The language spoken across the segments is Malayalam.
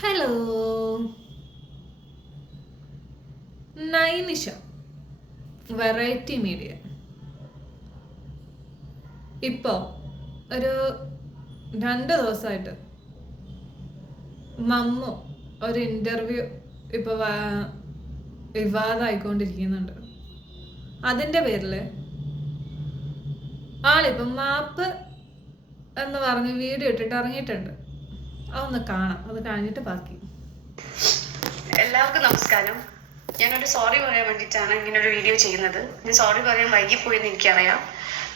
ഹലോ നൈനിഷ വെറൈറ്റി മീഡിയ ഇപ്പോൾ ഒരു രണ്ട് ദിവസമായിട്ട് മമ്മു ഒരു ഇന്റർവ്യൂ ഇപ്പോൾ വിവാദമായിക്കൊണ്ടിരിക്കുന്നുണ്ട് അതിന്റെ പേരിൽ ആളിപ്പം മാപ്പ് എന്ന് പറഞ്ഞ് വീഡിയോ ഇട്ടിട്ട് ഇറങ്ങിയിട്ടുണ്ട്. അതൊന്ന് കാണാം. അത് കഴിഞ്ഞിട്ട് ബാക്കി. എല്ലാവർക്കും നമസ്കാരം. ഞാനൊരു സോറി പറയാൻ വേണ്ടിയിട്ടാണ് ഇങ്ങനെ ഒരു വീഡിയോ ചെയ്യുന്നത്. ഞാൻ സോറി പറയാൻ വൈകിപ്പോയെന്ന് എനിക്കറിയാം.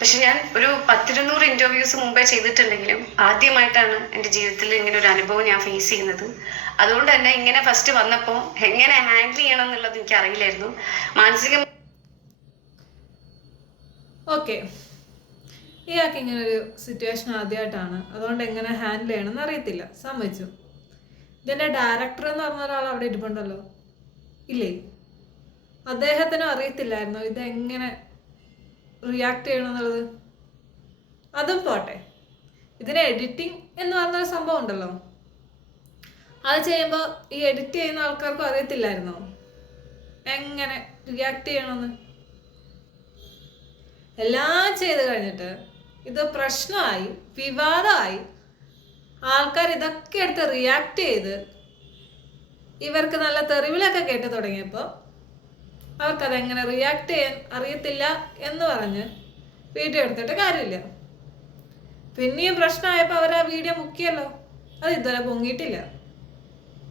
പക്ഷെ ഞാൻ ഒരു പത്തിരുന്നൂറ് ഇന്റർവ്യൂസ് മുമ്പേ ചെയ്തിട്ടുണ്ടെങ്കിലും ആദ്യമായിട്ടാണ് എന്റെ ജീവിതത്തിൽ ഇങ്ങനെ ഒരു അനുഭവം ഞാൻ ഫേസ് ചെയ്യുന്നത്. അതുകൊണ്ട് തന്നെ ഇങ്ങനെ ഫസ്റ്റ് വന്നപ്പോൾ എങ്ങനെ ഹാൻഡിൽ ചെയ്യണം എന്നുള്ളത് എനിക്ക് അറിയില്ലായിരുന്നു മാനസിക ഓക്കെ ഇയാൾക്ക് ഇങ്ങനെ ഒരു സിറ്റുവേഷൻ ആദ്യമായിട്ടാണ് അതുകൊണ്ട് എങ്ങനെ ഹാൻഡിൽ ചെയ്യണമെന്ന് അറിയത്തില്ല. സമ്മതിച്ചു. ഇതിന്റെ ഡയറക്ടർ എന്ന് പറഞ്ഞ ഒരാൾ അവിടെ ഇരിപ്പുണ്ടല്ലോ. ഇല്ലേ? അദ്ദേഹത്തിനും അറിയത്തില്ലായിരുന്നു ഇതെങ്ങനെ റിയാക്ട് ചെയ്യണമെന്നുള്ളത്. അതും പോട്ടെ. ഇതിന് എഡിറ്റിംഗ് എന്ന് പറഞ്ഞൊരു സംഭവം ഉണ്ടല്ലോ. അത് ചെയ്യുമ്പോൾ ഈ എഡിറ്റ് ചെയ്യുന്ന ആൾക്കാർക്കും അറിയത്തില്ലായിരുന്നോ? എങ്ങനെ റിയാക്ട് ചെയ്യണമെന്ന്? എല്ലാം ചെയ്ത് കഴിഞ്ഞിട്ട് ഇത് പ്രശ്നമായി വിവാദമായി ആൾക്കാർ ഇതൊക്കെ എടുത്ത് റിയാക്ട് ചെയ്ത് ഇവർക്ക് നല്ല തെറിവിലൊക്കെ കേട്ട് തുടങ്ങിയപ്പോൾ അവർക്കത് എങ്ങനെ റിയാക്ട് ചെയ്യാൻ അറിയത്തില്ല എന്ന് പറഞ്ഞ് വീഡിയോ എടുത്തിട്ട് കാര്യമില്ല. പിന്നെയും പ്രശ്നമായപ്പോൾ അവർ ആ വീഡിയോ മുക്കിയല്ലോ. അത് ഇതുവരെ പൊങ്ങിയിട്ടില്ല.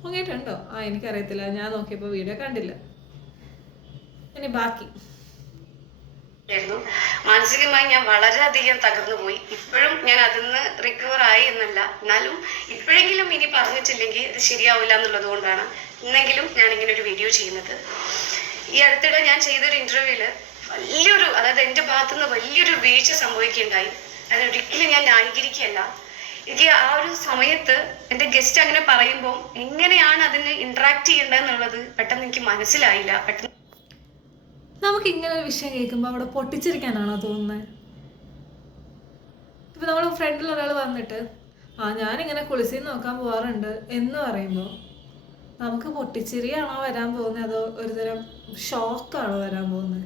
പൊങ്ങിയിട്ടുണ്ടോ? ആ എനിക്കറിയത്തില്ല. ഞാൻ നോക്കിയപ്പോൾ വീഡിയോ കണ്ടില്ല. ഇനി ബാക്കി. ആയിരുന്നു മാനസികമായി ഞാൻ വളരെയധികം തകർന്നു പോയി. ഇപ്പോഴും ഞാൻ അതിൽ നിന്ന് റിക്കവർ ആയി എന്നല്ല. എന്നാലും ഇപ്പോഴെങ്കിലും ഇനി പറഞ്ഞിട്ടില്ലെങ്കിൽ ഇത് ശരിയാവില്ല എന്നുള്ളത് കൊണ്ടാണ് ഇന്നെങ്കിലും ഞാൻ ഇങ്ങനെ ഒരു വീഡിയോ ചെയ്യുന്നത്. ഈ അടുത്തിടെ ഞാൻ ചെയ്തൊരു ഇന്റർവ്യൂവിൽ വലിയൊരു അതായത് എന്റെ ഭാഗത്തു നിന്ന് വലിയൊരു വീഴ്ച സംഭവിക്കുകയുണ്ടായി. അത് ഒരിക്കലും ഞാൻ ന്യായീകരിക്കുകയല്ല. എനിക്ക് ആ ഒരു സമയത്ത് എന്റെ ഗസ്റ്റ് അങ്ങനെ പറയുമ്പോൾ എങ്ങനെയാണ് അതിന് ഇന്ററാക്ട് ചെയ്യേണ്ടതെന്നുള്ളത് പെട്ടെന്ന് എനിക്ക് മനസ്സിലായില്ല. പെട്ടെന്ന് നമുക്ക് ഇങ്ങനെ ഒരു വിഷയം കേൾക്കുമ്പോൾ അവിടെ പൊട്ടിച്ചിരിക്കാനാണോ തോന്നുന്നത് ഇപ്പൊ നമ്മുടെ ഫ്രണ്ടിൽ ഒരാൾ വന്നിട്ട് ആ ഞാനിങ്ങനെ കുളിസിൽ നോക്കാൻ പോവാറുണ്ട് എന്ന് പറയുമ്പോൾ നമുക്ക് പൊട്ടിച്ചിരിയാണോ വരാൻ പോകുന്നത് അതോ ഒരുതരം ഷോക്കാണോ വരാൻ പോകുന്നത്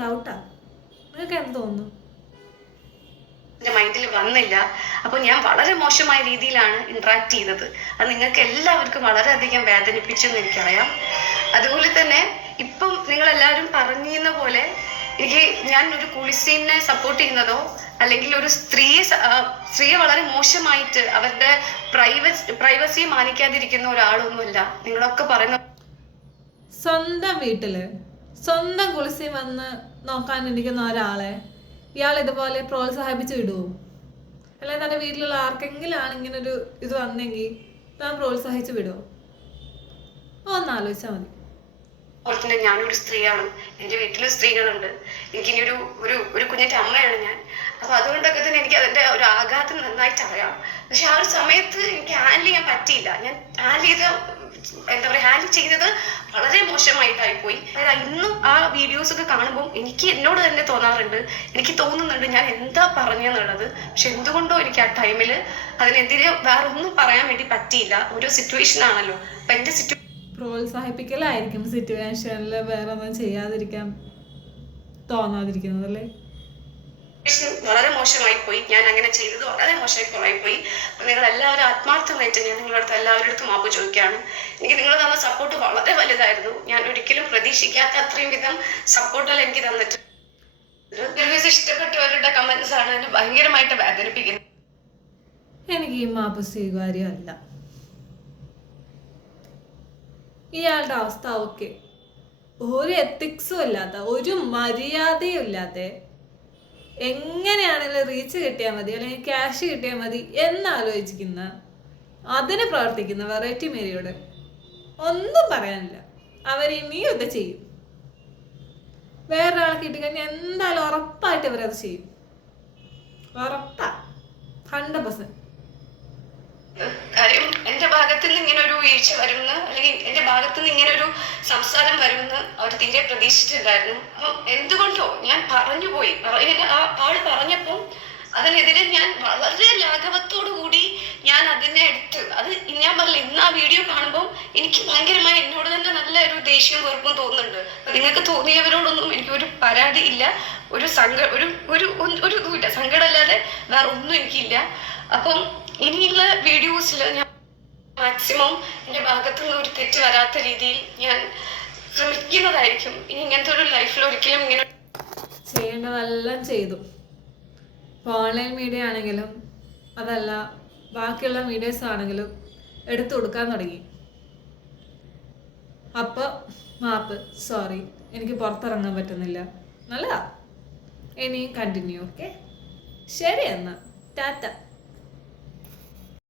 ഡൗട്ടാ നിങ്ങൾക്ക് എന്ത് തോന്നുന്നു? എന്റെ മൈൻഡിൽ വന്നില്ല. അപ്പൊ ഞാൻ വളരെ മോശമായ രീതിയിലാണ് ഇന്ററാക്ട് ചെയ്തത്. അത് നിങ്ങൾക്ക് എല്ലാവർക്കും വളരെയധികം വേദനിപ്പിച്ചു എന്ന് എനിക്കറിയാം. അതുപോലെ തന്നെ ഇപ്പം നിങ്ങൾ എല്ലാവരും പറഞ്ഞിരുന്ന പോലെ എനിക്ക് ഞാൻ ഒരു കുളിസീനെ സപ്പോർട്ട് ചെയ്യുന്നതോ അല്ലെങ്കിൽ ഒരു സ്ത്രീയെ സ്ത്രീയെ വളരെ മോശമായിട്ട് അവരുടെ പ്രൈവസി പ്രൈവസി മാനിക്കാതിരിക്കുന്ന ഒരാളൊന്നുമല്ല. നിങ്ങളൊക്കെ പറയുന്ന സ്വന്തം വീട്ടിൽ സ്വന്തം കുളിസി വന്ന് നോക്കാൻ ഇരിക്കുന്ന ഒരാളെ ഇയാൾ ഇതുപോലെ പ്രോത്സാഹിപ്പിച്ച് വിടുവോ? അല്ലെങ്കിൽ തന്റെ വീട്ടിലുള്ള ആർക്കെങ്കിലും ഇങ്ങനെ ഒരു ഇത് വന്നെങ്കിൽ താൻ പ്രോത്സാഹിച്ച് ഒന്ന് ആലോചിച്ചാൽ മതി. തന്നെ ഞാനൊരു സ്ത്രീയാണ്. എന്റെ വീട്ടിലും സ്ത്രീകളുണ്ട്. എനിക്കിനി ഒരു ഒരു ഒരു കുഞ്ഞിന്റെ അമ്മയാണ് ഞാൻ. അപ്പൊ അതുകൊണ്ടൊക്കെ തന്നെ എനിക്ക് അതിന്റെ ഒരു ആഘാതം നന്നായിട്ട് അറിയാം. പക്ഷെ ആ ഒരു സമയത്ത് എനിക്ക് ഹാൻഡിൽ ചെയ്യാൻ പറ്റിയില്ല. ഞാൻ ഹാൻഡിൽ ചെയ്ത എന്താ പറയാ ഹാൻഡിൽ ചെയ്തത് വളരെ മോശമായിട്ടായി പോയി അതായത് ഇന്നും ആ വീഡിയോസ് ഒക്കെ കാണുമ്പോൾ എനിക്ക് എന്നോട് തന്നെ തോന്നാറുണ്ട്. എനിക്ക് തോന്നുന്നുണ്ട് ഞാൻ എന്താ പറഞ്ഞെന്നുള്ളത്. പക്ഷെ എന്തുകൊണ്ടോ എനിക്ക് ആ ടൈമിൽ അതിനെതിരെ വേറെ ഒന്നും പറയാൻ വേണ്ടി പറ്റിയില്ല. ഓരോ സിറ്റുവേഷൻ ആണല്ലോ അപ്പൊ എന്റെ സിറ്റുവേഷൻ പ്രോത്സാഹിപ്പിക്കലായിരിക്കും സിറ്റുവേഷനിൽ വേറെ ഒന്നും ചെയ്യാതിരിക്കാൻ തോന്നാതിരിക്കുന്നത് അല്ലേ വളരെ മോശമായി പോയി ഞാൻ അങ്ങനെ ചെയ്തത് വളരെ മോശമായി പോയി നിങ്ങൾ എല്ലാവരും ആത്മാർത്ഥമായിട്ട് ഞാൻ നിങ്ങളുടെ അടുത്ത് എല്ലാവരുടെ അടുത്തും മാപ്പ് ചോദിക്കുകയാണ്. എനിക്ക് നിങ്ങൾ തന്ന സപ്പോർട്ട് വളരെ വലുതായിരുന്നു. ഞാൻ ഒരിക്കലും പ്രതീക്ഷിക്കാത്ത അത്രയും വിധം സപ്പോർട്ടുകൾ എനിക്ക് തന്നിട്ടുണ്ട് ഇഷ്ടപ്പെട്ടവരുടെ കമന്റ്സ് ആണ് എന്നെ ഭയങ്കരമായിട്ട് വേദനിപ്പിക്കുന്നത്. എനിക്ക് ഈ മാപ്പ് സ്വീകാര്യമല്ല. ഇയാളുടെ അവസ്ഥ ഓക്കെ. ഒരു എത്തിക്സും ഇല്ലാത്ത ഒരു മര്യാദയും ഇല്ലാതെ എങ്ങനെയാണെങ്കിലും റീച്ച് കിട്ടിയാൽ മതി അല്ലെങ്കിൽ ക്യാഷ് കിട്ടിയാൽ മതി എന്നാലോചിക്കുന്ന അതിന് പ്രവർത്തിക്കുന്ന വെറൈറ്റി മേരിയോട് ഒന്നും പറയാനില്ല. അവരിനിയും ഇത് ചെയ്യും. വേറൊരാളെ കിട്ടിക്കഴിഞ്ഞാൽ എന്തായാലും ഉറപ്പായിട്ട് ഇവരത് ചെയ്യും. ഉറപ്പാ. ഹൺഡ്രഡ് പെർസെന്റ് കാര്യം എന്റെ ഭാഗത്ത് നിന്ന് ഇങ്ങനെ ഒരു വീഴ്ച വരുമെന്ന് അല്ലെങ്കിൽ എന്റെ ഭാഗത്ത് നിന്ന് ഇങ്ങനെ ഒരു സംസാരം വരുമെന്ന് അവർ തീരെ പ്രതീക്ഷിച്ചിട്ടുണ്ടായിരുന്നു അപ്പം എന്തുകൊണ്ടോ ഞാൻ പറഞ്ഞു പോയി. പറയുന്ന ആ ആൾ പറഞ്ഞപ്പം അതിനെതിരെ ഞാൻ വളരെ ലാഘവത്തോടു കൂടി ഞാൻ അതിനെ എടുത്ത് അത് ഞാൻ പറഞ്ഞില്ല ഇന്ന് ആ വീഡിയോ കാണുമ്പോൾ എനിക്ക് ഭയങ്കരമായി എന്നോട് തന്നെ നല്ല ഒരു ദേഷ്യവും വെറുപ്പും തോന്നുന്നുണ്ട്. നിങ്ങൾക്ക് തോന്നിയവരോടൊന്നും എനിക്ക് ഒരു പരാതി ഇല്ല. ഒരു സങ്ക ഒരു ഒരു ഒരു ഇതുമില്ല. സങ്കടമല്ലാതെ വേറെ ഒന്നും എനിക്കില്ല. അപ്പം ഇനിയുള്ള വീഡിയോസിൽ ഞാൻ മാക്സിമം എന്റെ ഭാഗത്തു നിന്ന് ഒരു തെറ്റ് വരാത്ത രീതിയിൽ ഞാൻ ശ്രമിക്കുന്നതായിരിക്കും. ഇനി ഇങ്ങനത്തെ ഒരു ലൈഫിൽ ഒരിക്കലും ഇങ്ങനെ ചെയ്യേണ്ടതെല്ലാം ചെയ്തു. ഓൺലൈൻ മീഡിയ ആണെങ്കിലും അതല്ല ബാക്കിയുള്ള മീഡിയസ് ആണെങ്കിലും എടുത്തു കൊടുക്കാൻ തുടങ്ങി. അപ്പോൾ മാപ്പ് സോറി എനിക്ക് പുറത്തിറങ്ങാൻ പറ്റുന്നില്ല. നല്ലതാ. ഇനിയും കണ്ടിന്യൂ ഓക്കെ ശരി എന്നാൽ ടാറ്റ.